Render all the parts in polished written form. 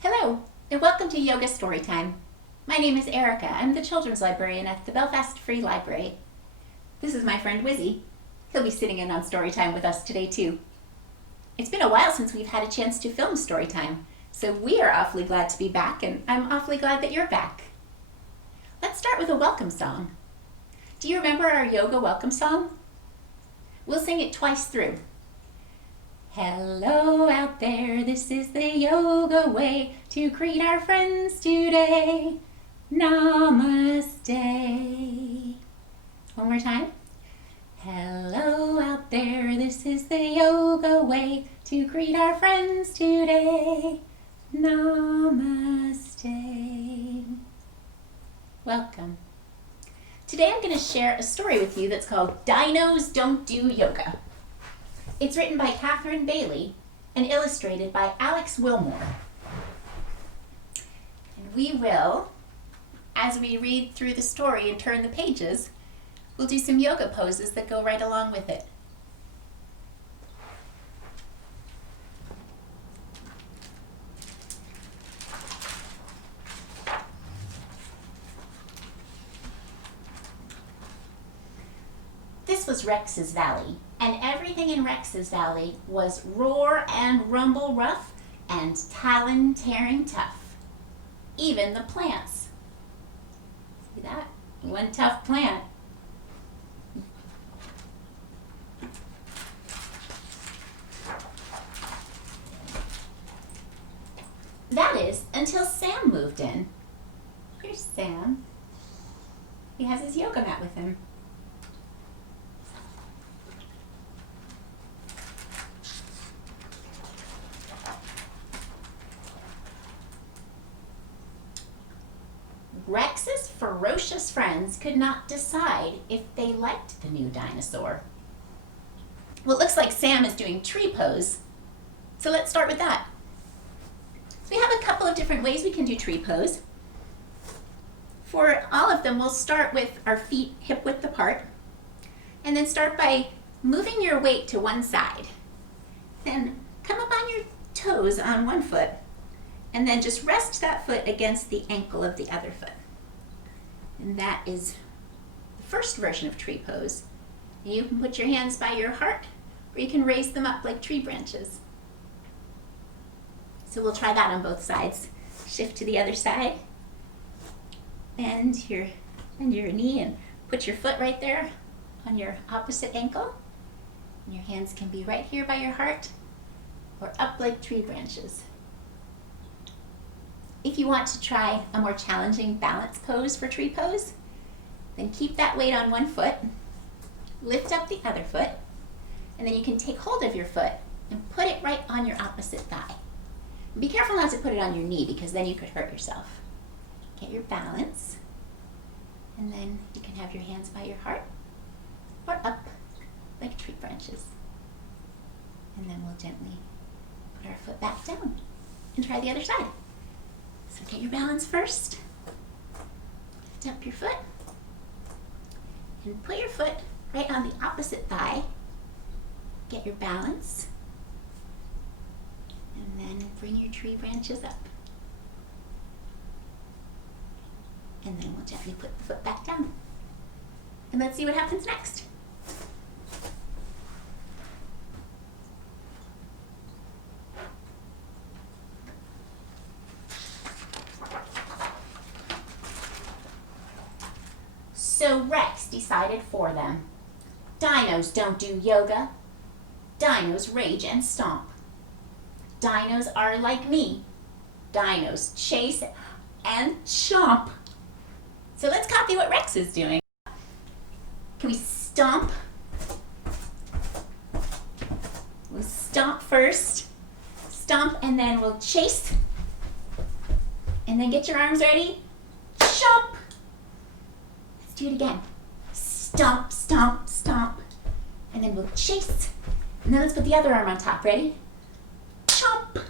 Hello, and welcome to Yoga Storytime. My name is Erica. I'm the children's librarian at the Belfast Free Library. This is my friend Wizzy. He'll be sitting in on Storytime with us today too. It's been a while since we've had a chance to film Storytime, so we are awfully glad to be back, and I'm awfully glad that you're back. Let's start with a welcome song. Do you remember our yoga welcome song? We'll sing it twice through. Hello out there, this is the yoga way to greet our friends today. Namaste. One more time. Hello out there, this is the yoga way to greet our friends today. Namaste. Welcome. Today I'm going to share a story with you that's called Dinos Don't Do Yoga. It's written by Catherine Bailey and illustrated by Alex Wilmore. And we will, as we read through the story and turn the pages, we'll do some yoga poses that go right along with it. This was Rex's Valley, and everything in Rex's Valley was roar and rumble rough and talon tearing tough. Even the plants. See that? One tough plant. That is, until Sam moved in. Here's Sam. He has his yoga mat with him. Rex's ferocious friends could not decide if they liked the new dinosaur. Well, it looks like Sam is doing tree pose, so let's start with that. So we have a couple of different ways we can do tree pose. For all of them, we'll start with our feet hip width apart, and then start by moving your weight to one side. Then come up on your toes on one foot, and then just rest that foot against the ankle of the other foot. And that is the first version of tree pose. And you can put your hands by your heart, or you can raise them up like tree branches. So we'll try that on both sides. Shift to the other side. Bend your knee and put your foot right there on your opposite ankle. And your hands can be right here by your heart, or up like tree branches. If you want to try a more challenging balance pose for tree pose, then keep that weight on one foot, lift up the other foot, and then you can take hold of your foot and put it right on your opposite thigh. Be careful not to put it on your knee, because then you could hurt yourself. Get your balance, and then you can have your hands by your heart or up like tree branches. And then we'll gently put our foot back down and try the other side. So get your balance first. Lift up your foot and put your foot right on the opposite thigh. Get your balance. And then bring your tree branches up. And then we'll gently put the foot back down. And let's see what happens next. So Rex decided for them. Dinos don't do yoga. Dinos rage and stomp. Dinos are like me. Dinos chase and chomp. So let's copy what Rex is doing. Can we stomp? We'll stomp first. Stomp, and then we'll chase. And then get your arms ready. Chomp. Do it again. Stomp, stomp, stomp. And then we'll chase. And then let's put the other arm on top. Ready? Chomp.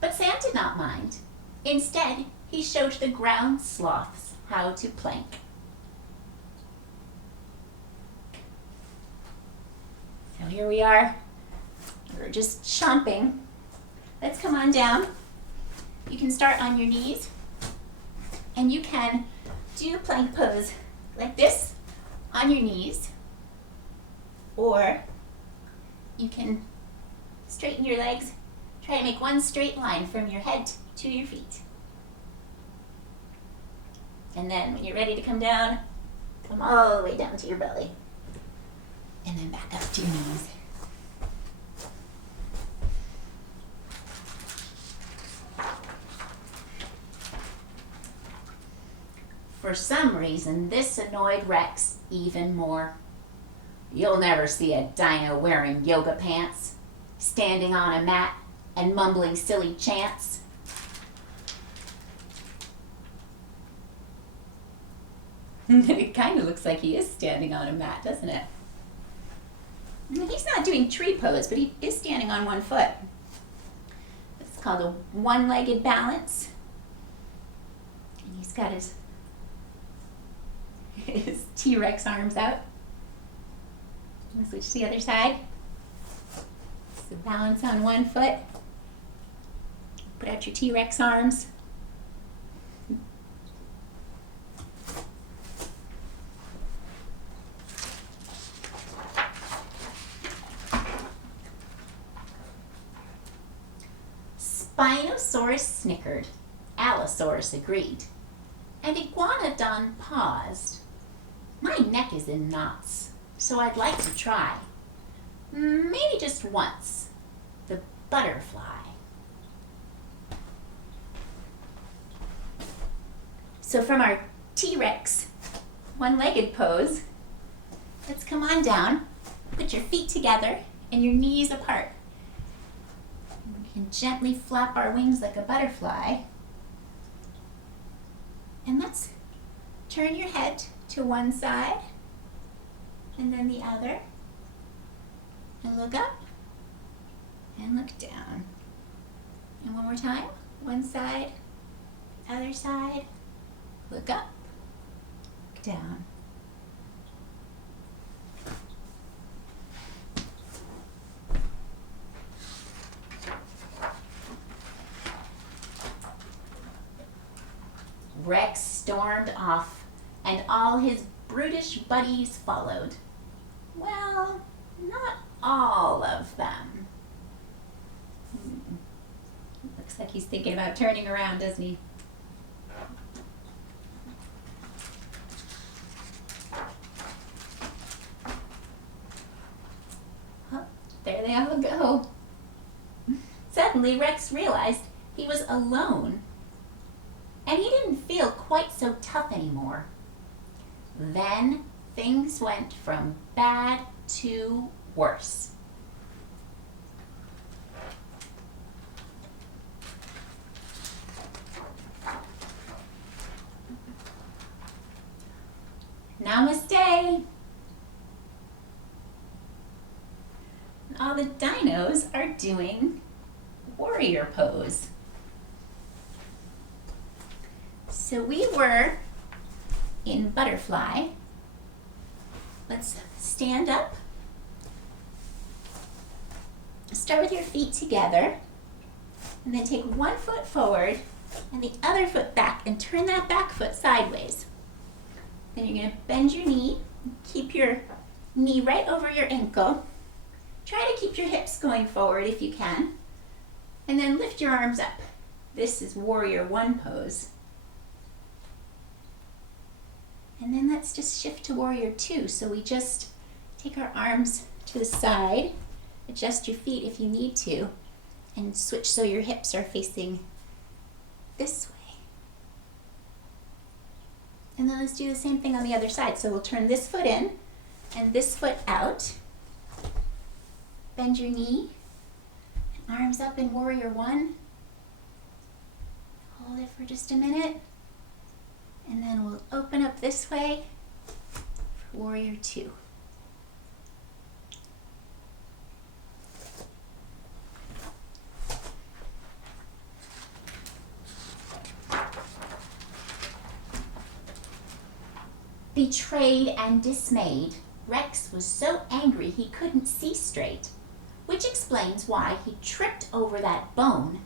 But Sam did not mind. Instead, he showed the ground sloths how to plank. So here we are. We're just chomping. Let's come on down. You can start on your knees, and you can do plank pose like this on your knees, or you can straighten your legs, try to make one straight line from your head to your feet. And then when you're ready to come down, come all the way down to your belly, and then back up to your knees. For some reason, this annoyed Rex even more. You'll never see a dino wearing yoga pants, standing on a mat and mumbling silly chants. It kind of looks like he is standing on a mat, doesn't it? He's not doing tree pose, but he is standing on one foot. It's called a one-legged balance. And he's got his T-Rex arms out. Let's switch to the other side. So balance on one foot. Put out your T-Rex arms. Spinosaurus snickered. Allosaurus agreed. And Iguanodon paused. My neck is in knots, so I'd like to try. Maybe just once. The butterfly. So from our T-Rex one-legged pose, let's come on down. Put your feet together and your knees apart. We can gently flap our wings like a butterfly. And let's turn your head to one side and then the other. And look up and look down. And one more time. One side, other side. Look up, look down. Rex stormed off, and all his brutish buddies followed. Well, not all of them. Looks like he's thinking about turning around, doesn't he? Oh, there they all go. Suddenly, Rex realized he was alone. And he didn't feel quite so tough anymore. Then things went from bad to worse. Namaste. All the dinos are doing warrior pose. So we were in butterfly. Let's stand up. Start with your feet together, and then take one foot forward and the other foot back, and turn that back foot sideways. Then you're going to bend your knee, keep your knee right over your ankle. Try to keep your hips going forward if you can, and then lift your arms up. This is warrior one pose. And then let's just shift to warrior two. So we just take our arms to the side, adjust your feet if you need to, and switch so your hips are facing this way. And then let's do the same thing on the other side. So we'll turn this foot in and this foot out. Bend your knee, and arms up in warrior one. Hold it for just a minute. And then we'll open up this way for warrior two. Betrayed and dismayed, Rex was so angry he couldn't see straight, which explains why he tripped over that bone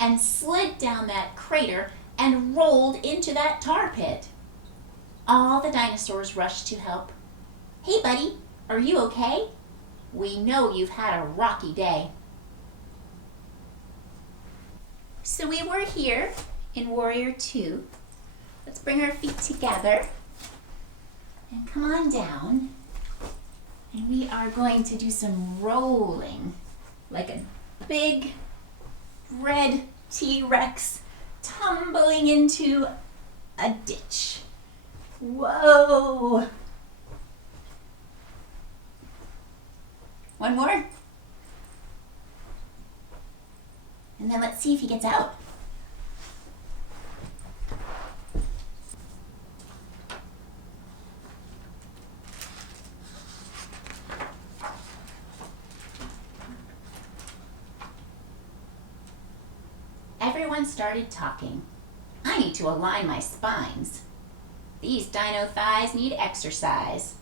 and slid down that crater and rolled into that tar pit. All the dinosaurs rushed to help. "Hey, buddy, are you okay? We know you've had a rocky day." So we were here in Warrior 2. Let's bring our feet together and come on down. And we are going to do some rolling, like a big red T-Rex tumbling into a ditch. Whoa! One more. And then let's see if he gets out. Everyone started talking. I need to align my spines. These dino thighs need exercise.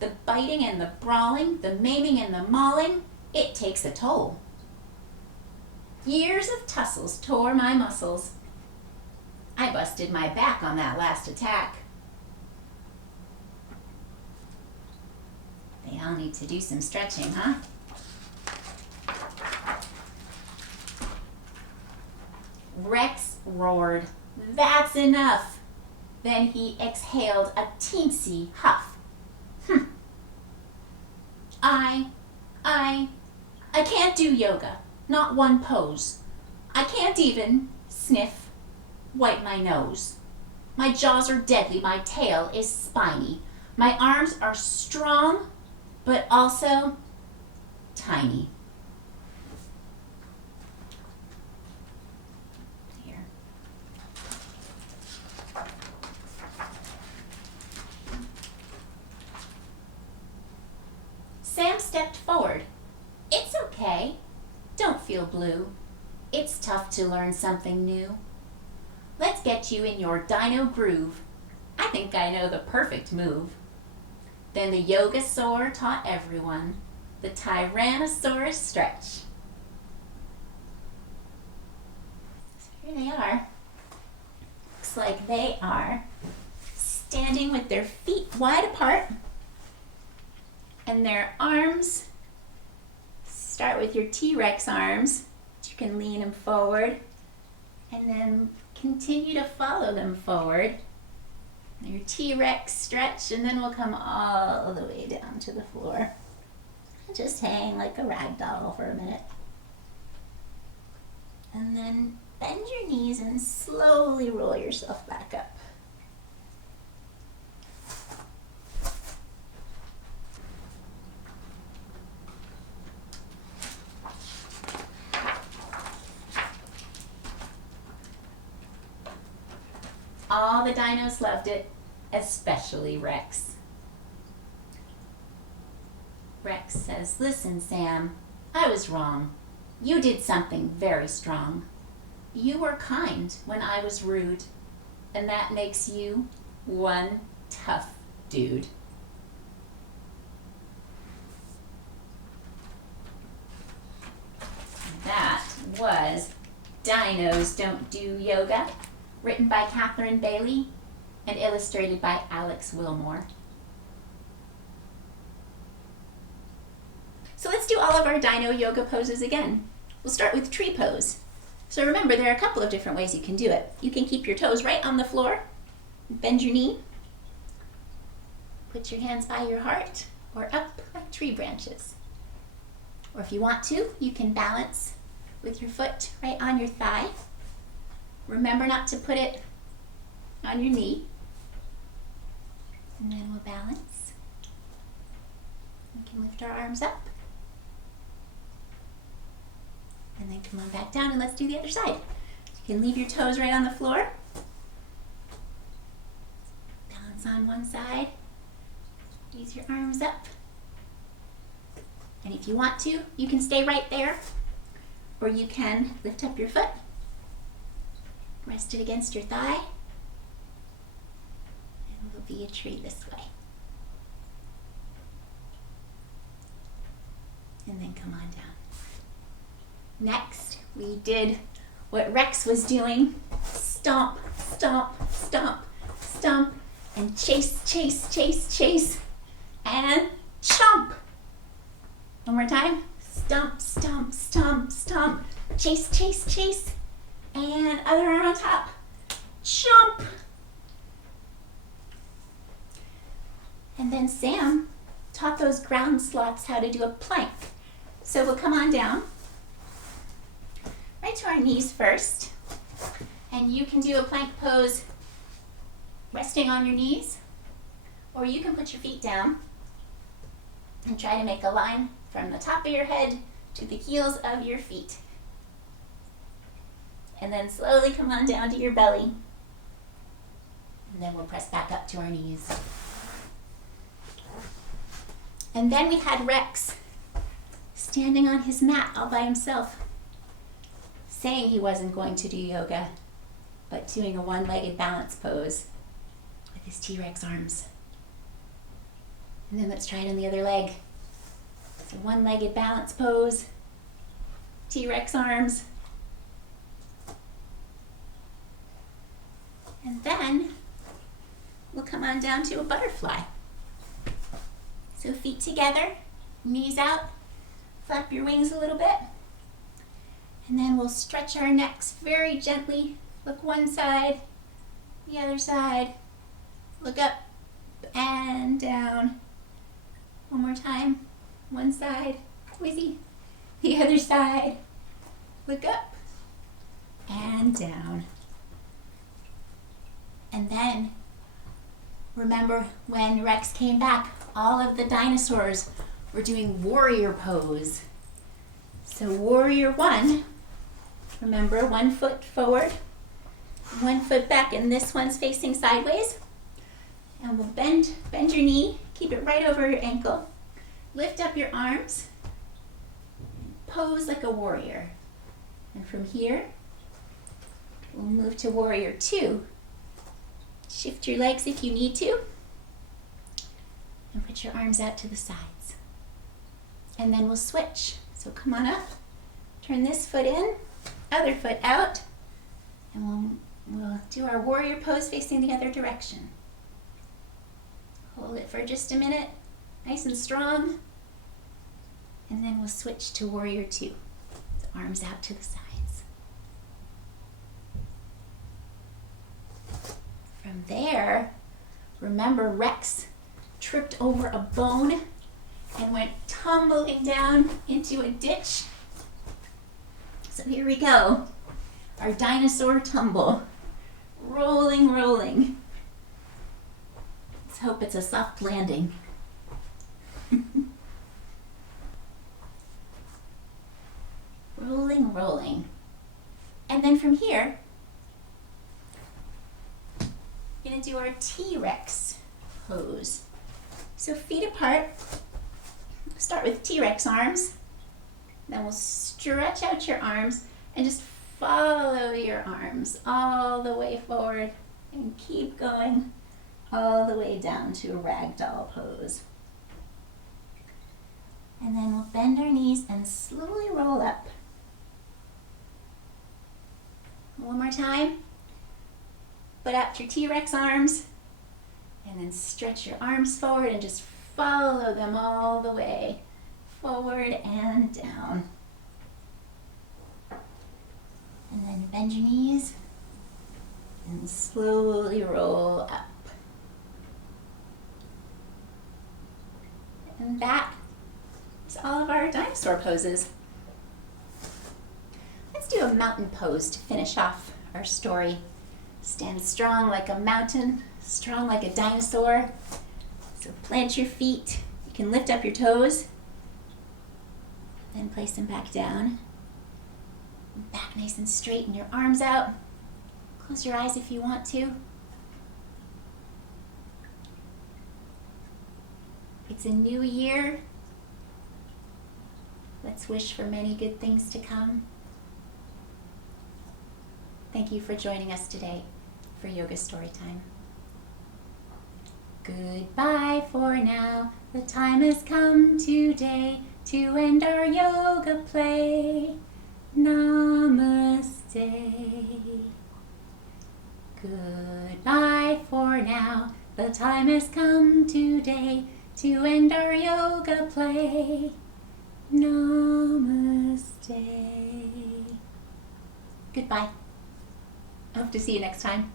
The biting and the brawling, the maiming and the mauling, it takes a toll. Years of tussles tore my muscles. I busted my back on that last attack. They all need to do some stretching, huh? Rex roared, "That's enough!" Then he exhaled a teensy huff. I can't do yoga, not one pose. I can't even sniff, wipe my nose. My jaws are deadly, my tail is spiny. My arms are strong, but also tiny. Here. Sam stepped forward. "It's okay. Don't feel blue. It's tough to learn something new. Let's get you in your dino groove. I think I know the perfect move." Then the Yogasaur taught everyone the Tyrannosaurus stretch. So here they are. Looks like they are standing with their feet wide apart and their arms. Start with your T-Rex arms. You can lean them forward and then continue to follow them forward. Your T-Rex stretch, and then we'll come all the way down to the floor. Just hang like a rag doll for a minute. And then bend your knees and slowly roll yourself back up. All the dinos loved it, especially Rex. Rex says, "Listen, Sam, I was wrong. You did something very strong. You were kind when I was rude, and that makes you one tough dude." That was Dinos Don't Do Yoga, written by Catherine Bailey and illustrated by Alex Wilmore. So let's do all of our dino yoga poses again. We'll start with tree pose. So remember, there are a couple of different ways you can do it. You can keep your toes right on the floor, bend your knee, put your hands by your heart, or up like tree branches. Or if you want to, you can balance with your foot right on your thigh. Remember not to put it on your knee. And then we'll balance. We can lift our arms up. And then come on back down and let's do the other side. You can leave your toes right on the floor. Balance on one side. Use your arms up. And if you want to, you can stay right there. Or you can lift up your foot. Rest it against your thigh. And we'll be a tree this way. and then come on down. Next, we did what Rex was doing. Stomp, stomp, stomp, stomp, and chase, chase, chase, chase, and chomp. One more time. Stomp, stomp, stomp, stomp, chase, chase, chase, and other arm on top. Chomp. And then Sam taught those ground sloths how to do a plank. So we'll come on down, right to our knees first. And you can do a plank pose resting on your knees, or you can put your feet down and try to make a line from the top of your head to the heels of your feet. And then slowly come on down to your belly. And then we'll press back up to our knees. And then we had Rex standing on his mat all by himself, saying he wasn't going to do yoga, but doing a one-legged balance pose with his T-Rex arms. And then let's try it on the other leg. So one-legged balance pose, T-Rex arms. And then we'll come on down to a butterfly. So feet together, knees out, flap your wings a little bit. And then we'll stretch our necks very gently. Look one side, the other side. Look up and down. One more time. One side, squeezy. The other side. Look up and down. And then, remember when Rex came back, all of the dinosaurs were doing warrior pose. So warrior one, remember, 1 foot forward, 1 foot back, and this one's facing sideways. And we'll bend your knee, keep it right over your ankle. Lift up your arms, pose like a warrior. And from here, we'll move to warrior two. Shift your legs if you need to, and put your arms out to the sides. And then we'll switch. So come on up, turn this foot in, other foot out, and we'll do our warrior pose facing the other direction. Hold it for just a minute, nice and strong, and then we'll switch to warrior two. So arms out to the sides. From there, remember Rex tripped over a bone and went tumbling down into a ditch. So here we go, our dinosaur tumble, rolling, rolling. Let's hope it's a soft landing. Rolling, rolling. And then from here, we're going to do our T-Rex pose. So feet apart, start with T-Rex arms, then we'll stretch out your arms and just follow your arms all the way forward and keep going all the way down to a ragdoll pose. And then we'll bend our knees and slowly roll up. One more time. Put out your T-Rex arms and then stretch your arms forward and just follow them all the way forward and down. And then bend your knees and slowly roll up. And that is all of our dinosaur poses. Let's do a mountain pose to finish off our story. Stand strong like a mountain, strong like a dinosaur. So plant your feet. You can lift up your toes, then place them back down. Back nice and straight and your arms out. Close your eyes if you want to. It's a new year. Let's wish for many good things to come. Thank you for joining us today for Yoga Storytime. Goodbye for now. The time has come today to end our yoga play. Namaste. Goodbye for now. The time has come today to end our yoga play. Namaste. Goodbye. I hope to see you next time.